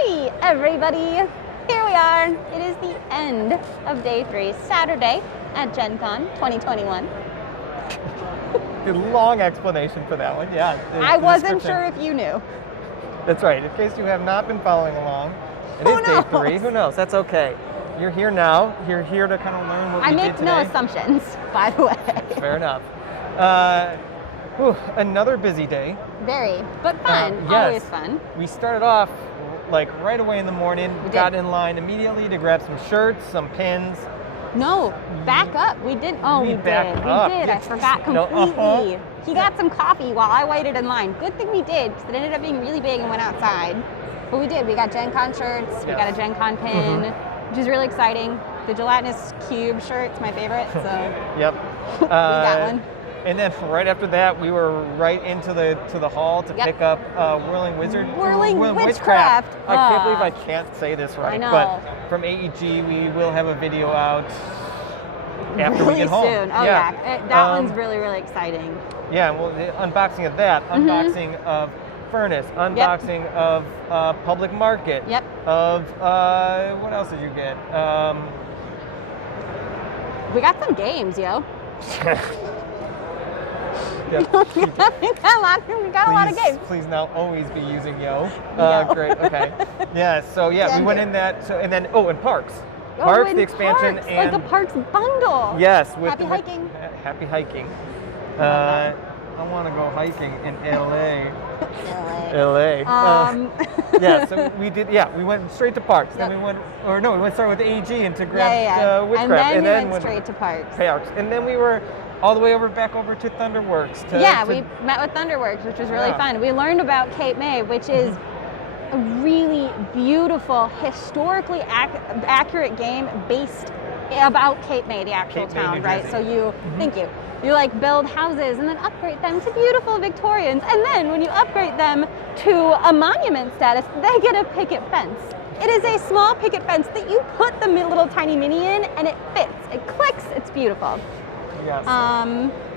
Hey everybody! Here we are. It is the end of day 3, Saturday at GenCon 2021. A long explanation for that one, yeah. I wasn't sure if you knew. That's right. In case you have not been following along, it is day 3. Who knows? That's okay. You're here now. You're here to kind of learn what we did today. I make no assumptions, by the way. Fair enough. Another busy day. Very, but fun. Yes. Always fun. We started off like right away in the morning. We got did. in line immediately to grab some shirts, some pins. No, back up. We did. Oh, we did. backed up. We did. I forgot completely. He got some coffee while I waited in line. Good thing we did, because it ended up being really big and went outside. But we did. We got GenCon shirts. We got a GenCon pin, which is really exciting. The gelatinous cube shirt's my favorite. So Yep. we got one. And then right after that, we were right into the hall to pick up Whirling Witchcraft. I can't believe I can't say this right. I know. But from AEG, we will have a video out after we get home. Really soon. Oh yeah. That one's really, really exciting. Yeah, well, the unboxing of that, unboxing of Furnace, unboxing of Public Market. Yep. Of what else did you get? We got some games, yo. Yep. we got a lot of games. Please now always be using yo. Great. Okay. Yeah. So we went in that. So and then and parks. Parks, the expansion, parks, and like a parks bundle. Yes. Happy hiking. Happy hiking. I want to go hiking in LA. LA. Yeah. So we did. Yeah. We went straight to parks. Then we went. We started with AEG and to grab Witchcraft. And then we went straight to parks. And then we were all the way back over to Thunderworks. We met with Thunderworks, which was really fun. We learned about Cape May, which is a really beautiful, historically accurate game based about Cape May, the actual town, right? So you, you like build houses and then upgrade them to beautiful Victorians. And then when you upgrade them to a monument status, they get a picket fence. It is a small picket fence that you put the little tiny mini in and it fits, it clicks, it's beautiful. Yes.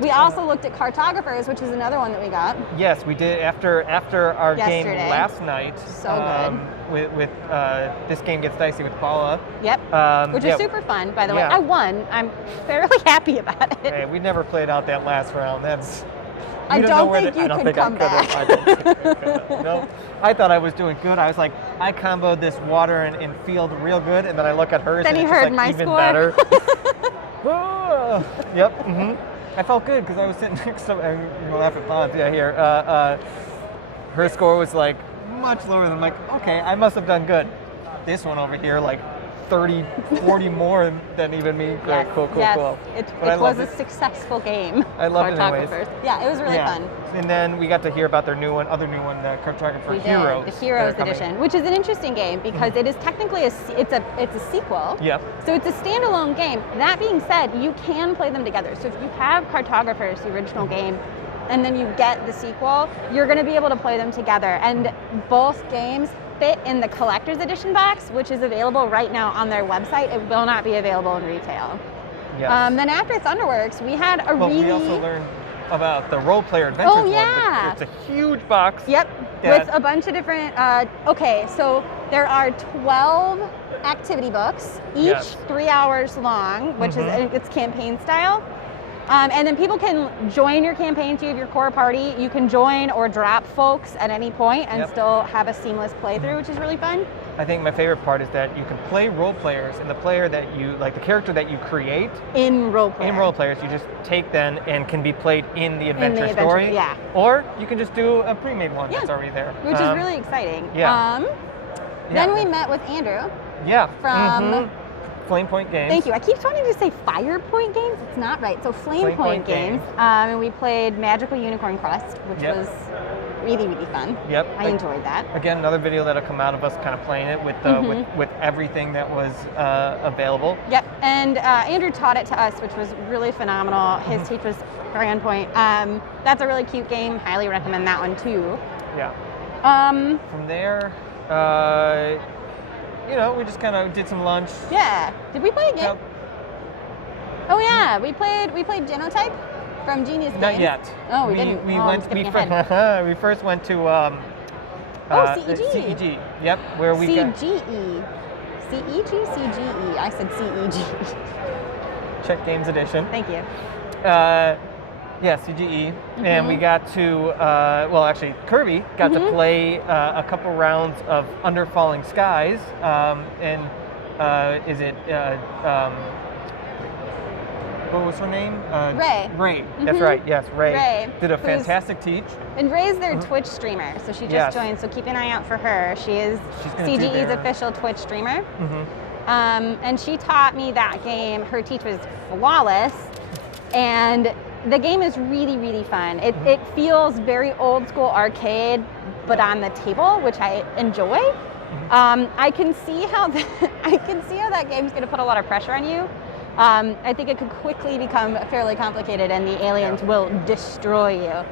We also looked at Cartographers, which is another one that we got. Yes, we did after our game last night. So good. With This Game Gets Dicey with Paula. Yep. Which is super fun, by the way. I won. I'm fairly happy about it. Hey, we never played out that last round. I don't think you can come back. I don't think I could. No. I thought I was doing good. I was like, I comboed this water and field real good, and then I look at hers then and you it's heard just like my even score. better. Yep. I felt good because I was sitting next to her. You'll laugh at Pons. Yeah, here. Her score was like much lower than like, okay, I must have done good. This one over here, like 30, 40 more than even me. Yes, cool. It was a successful game. I loved it anyways. Yeah, it was really fun. And then we got to hear about their other new one, the Cartographer Heroes. The Heroes Edition, which is an interesting game because it is technically it's a sequel. Yep. So it's a standalone game. That being said, you can play them together. So if you have Cartographers, the original game, and then you get the sequel, you're going to be able to play them together. And both games fit in the Collector's Edition box, which is available right now on their website. It will not be available in retail. Yes. Then after Thunderworks, we had we also learned about the Role Player Adventures one. It's a huge box. Yep, with a bunch of different, so there are 12 activity books, each 3 hours long, which is it's campaign style. And then people can join your campaign too, if your core party. You can join or drop folks at any point and still have a seamless playthrough, which is really fun. I think my favorite part is that you can play role players, and the player that you, like the character that you create in role players, you just take then and can be played in the adventure story. Yeah. Or you can just do a pre-made one that's already there. Which is really exciting. Then we met with Andrew. Yeah. From Flame Point Games. Thank you. I keep wanting to say Fire Point Games. It's not right. So Flame Point Games. And we played Magical Unicorn Quest, which was really, really fun. Yep. I enjoyed that. Again, another video that'll come out of us kind of playing it with with everything that was available. Yep. And Andrew taught it to us, which was really phenomenal. His teach was Brand Point. That's a really cute game. Highly recommend that one too. Yeah. From there, we just kind of did some lunch. Yeah. Did we play a game? Oh yeah, we played Genotype from Genius Games. Not yet. Oh, we didn't. We first went to CEG. CEG. Yep, where we got CGE. CEG, CGE. I said CEG. Czech Games Edition. Thank you. Yeah, CGE, and we got to, well, actually, Kirby got to play a couple rounds of Under Falling Skies, and is it, what was her name? Ray. Ray, that's right, yes, Ray. Ray, Did a fantastic teach. And Ray's their Twitch streamer, so she just joined, so keep an eye out for her. She's CGE's official Twitch streamer. And she taught me that game. Her teach was flawless, and the game is really, really fun. It feels very old school arcade, but on the table, which I enjoy. I can see how that game's going to put a lot of pressure on you. I think it could quickly become fairly complicated, and the aliens will destroy you.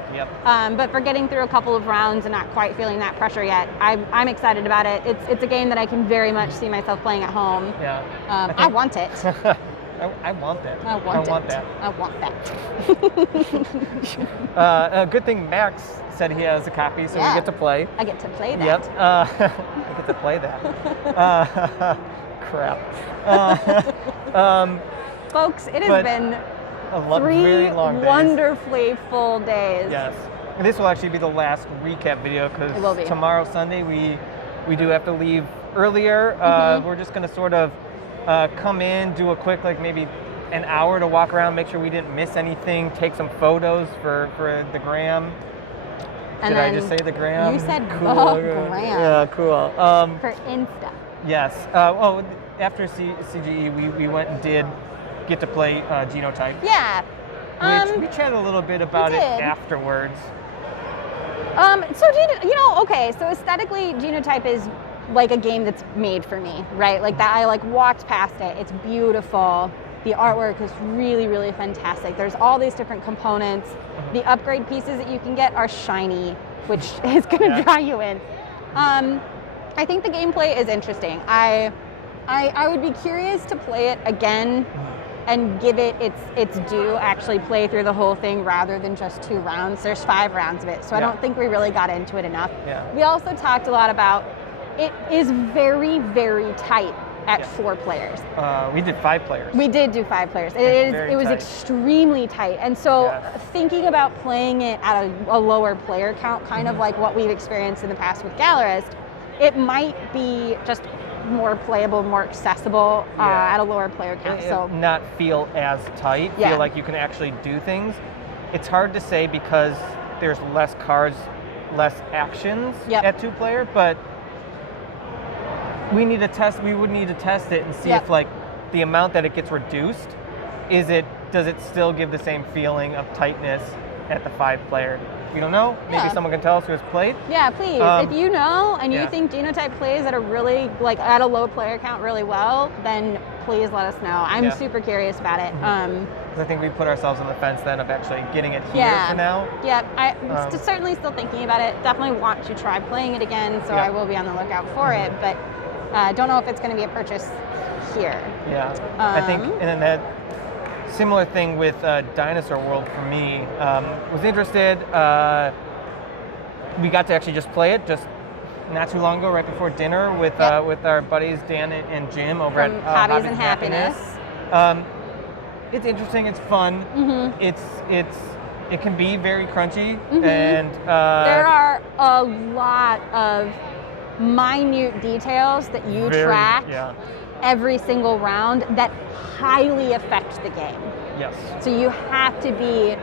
But for getting through a couple of rounds and not quite feeling that pressure yet, I'm excited about it. It's a game that I can very much see myself playing at home. I want it. I want that. I want that. I want that. A good thing Max said he has a copy, so we get to play. I get to play that. Yep. I get to play that. Crap. Folks, it has been really long days. Wonderfully full days. Yes. And this will actually be the last recap video because tomorrow, Sunday, we do have to leave earlier. We're just going to sort of come in, do a quick, like maybe an hour to walk around, make sure we didn't miss anything, take some photos for the gram. And Did I just say the gram? You said cool. gram. Yeah, cool. For Insta. Yes. Well, after CGE, we went and did get to play Genotype. Yeah. Which we chatted a little bit about it afterwards. So so aesthetically, Genotype is like a game that's made for me, right? Like that, I like walked past it. It's beautiful. The artwork is really, really fantastic. There's all these different components. The upgrade pieces that you can get are shiny, which is going to draw you in. I think the gameplay is interesting. I would be curious to play it again and give it its due, actually play through the whole thing rather than just 2 rounds. There's 5 rounds of it, so I don't think we really got into it enough. We also talked a lot about it is very, very tight at 4 players. We did 5 players. We did do 5 players. It was extremely tight. And so thinking about playing it at a lower player count, kind of like what we've experienced in the past with Gallerist, it might be just more playable, more accessible at a lower player count. So not feel as tight, feel like you can actually do things. It's hard to say because there's less cards, less actions at 2 player, but we would need to test it and see if like the amount that it gets reduced, does it still give the same feeling of tightness at the 5 player? We don't know. Maybe someone can tell us who has played. Yeah, please. If you know and you think Genotype plays at a really at a low player count really well, then please let us know. I'm super curious about it. I think we put ourselves on the fence then of actually getting it here for now. Yeah, I'm certainly still thinking about it. Definitely want to try playing it again, so I will be on the lookout for it. But don't know if it's going to be a purchase here. Yeah, I think, and then that similar thing with Dinosaur World for me. Was interested. We got to actually just play it just not too long ago, right before dinner with our buddies Dan and Jim over at Hobbies and Happiness. It's interesting. It's fun. It can be very crunchy, and there are a lot of minute details that you track every single round that highly affect the game. Yes. So you have to be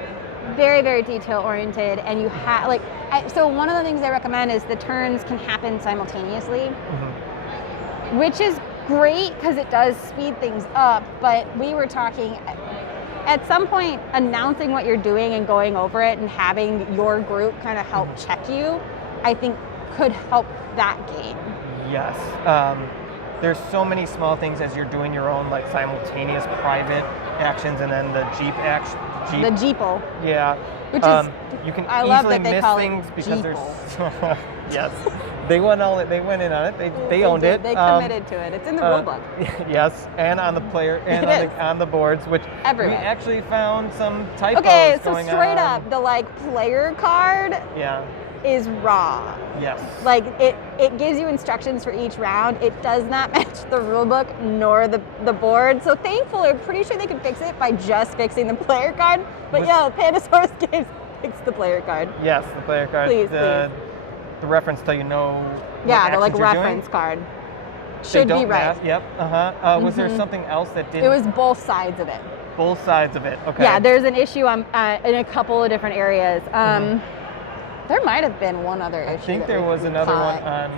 very, very detail oriented, and you have so one of the things I recommend is the turns can happen simultaneously, which is great because it does speed things up. But we were talking at some point, announcing what you're doing and going over it and having your group kind of help check you, I think could help that game. Yes. There's so many small things as you're doing your own simultaneous private actions, and then the Jeep action. The Jeeple. Yeah. Which is you can I love easily that they miss call things it because Jeeple. there's Yes. They went in on it. They owned it. They committed to it. It's in the rulebook. Yes, and on the player and on the boards, which everywhere. We actually found some typos. Okay, so going straight on. up, the player card is raw. Yes. Like it gives you instructions for each round. It does not match the rule book nor the board. So thankfully, I'm pretty sure they could fix it by just fixing the player card. But yeah, Pandasaurus Games fixed the player card. Yes, the player card. Please, the reference till you know. Yeah, the like actions you're reference doing. card. They Should don't be right. match. Yep. Was there something else that didn't? It was both sides of it. Both sides of it. Okay. Yeah, there's an issue in a couple of different areas. There might have been one other issue. I think there was another one on.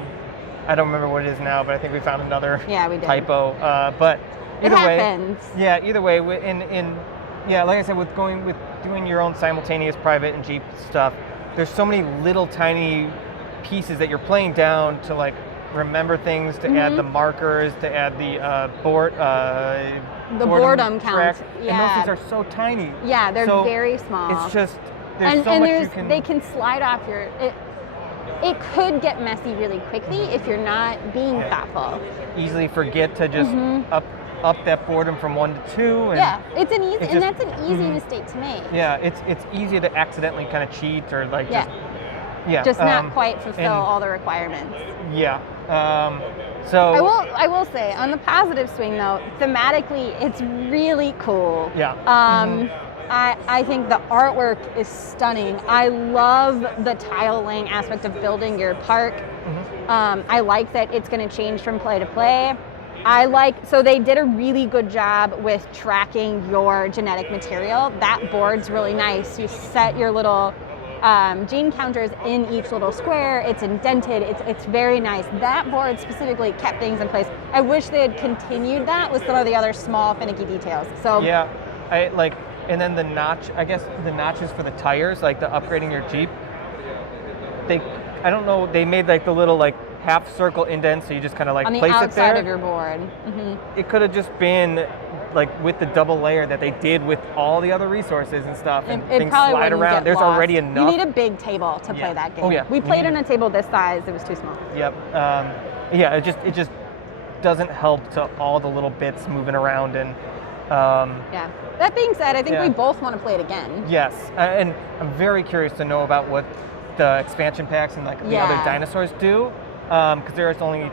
I don't remember what it is now, but I think we found another we did. typo. But either it way, happens. Yeah. Either way, like I said, with doing your own simultaneous private and Jeep stuff, there's so many little tiny pieces that you're playing down to like remember things, to add the markers, to add the boredom track. count. And Yeah. those things are so tiny. Yeah, they're So very small. It's just there's so much you can. They can slide off your. It could get messy really quickly if you're not being thoughtful. Easily forget to just up that boredom from 1 to 2. And it's an easy, and that's an easy mistake to make. Yeah, it's easy to accidentally kind of cheat or like just not quite fulfill all the requirements. Yeah. So I will say on the positive swing though, thematically it's really cool. Yeah. I think the artwork is stunning. I love the tile laying aspect of building your park. I like that it's going to change from play to play. So they did a really good job with tracking your genetic material. That board's really nice. You set your little gene counters in each little square. It's indented. It's very nice. That board specifically kept things in place. I wish they had continued that with some of the other small finicky details. So yeah, and then the notch. I guess the notches for the tires, like the upgrading your Jeep. I don't know. They made like the little like half circle indents, so you just kind of like on the place it there. outside of your board. It could have just been like with the double layer that they did with all the other resources and stuff, and things slide around. There's already enough. You need a big table to play that game. Oh yeah. We played on a table this size. It was too small. Yep. It just doesn't help to all the little bits moving around and. Yeah. That being said, I think we both want to play it again. Yes, and I'm very curious to know about what the expansion packs and like the other dinosaurs do, because there's only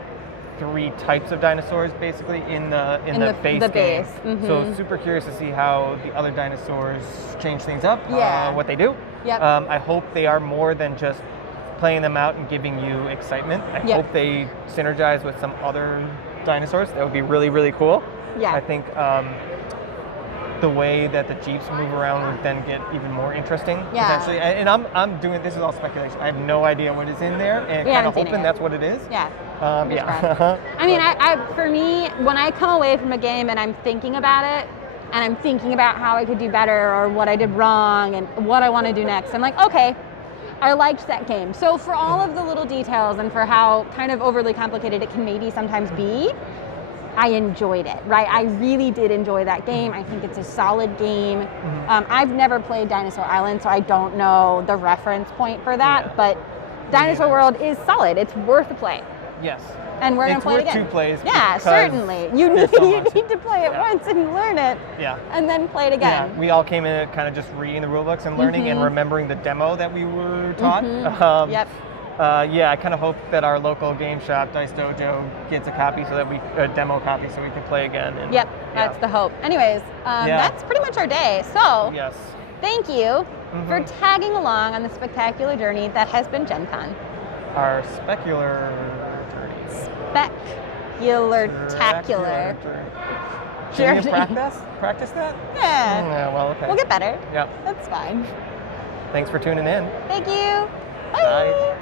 3 types of dinosaurs basically in the base game. So super curious to see how the other dinosaurs change things up. What they do. Yep. I hope they are more than just playing them out and giving you excitement. I hope they synergize with some other dinosaurs. That would be really, really cool. Yeah. I think the way that the Jeeps move around would then get even more interesting potentially. And I'm doing, this is all speculation. I have no idea what is in there, and kind of hoping that's what it is. Yeah. I mean, for me, when I come away from a game and I'm thinking about it, and I'm thinking about how I could do better or what I did wrong and what I want to do next, I'm like, okay, I liked that game. So for all of the little details and for how kind of overly complicated it can maybe sometimes be, I enjoyed it, right? I really did enjoy that game. I think it's a solid game. I've never played Dinosaur Island, so I don't know the reference point for that, but Dinosaur World is solid. It's worth a play. Yes. And we're going to play it again. It's worth 2 plays. Yeah, certainly. You need to play it once and learn it. Yeah. And then play it again. Yeah, we all came in kind of just reading the rule books and learning and remembering the demo that we were taught. Yep. I kind of hope that our local game shop, Dice Dojo, gets a copy so that a demo copy so we can play again. And, that's the hope. Anyways, that's pretty much our day. So, thank you for tagging along on the spectacular journey that has been GenCon. Our specular journey. Spectacular. Should we practice that? Yeah. Well, okay. We'll get better. Yeah. That's fine. Thanks for tuning in. Thank you. Bye.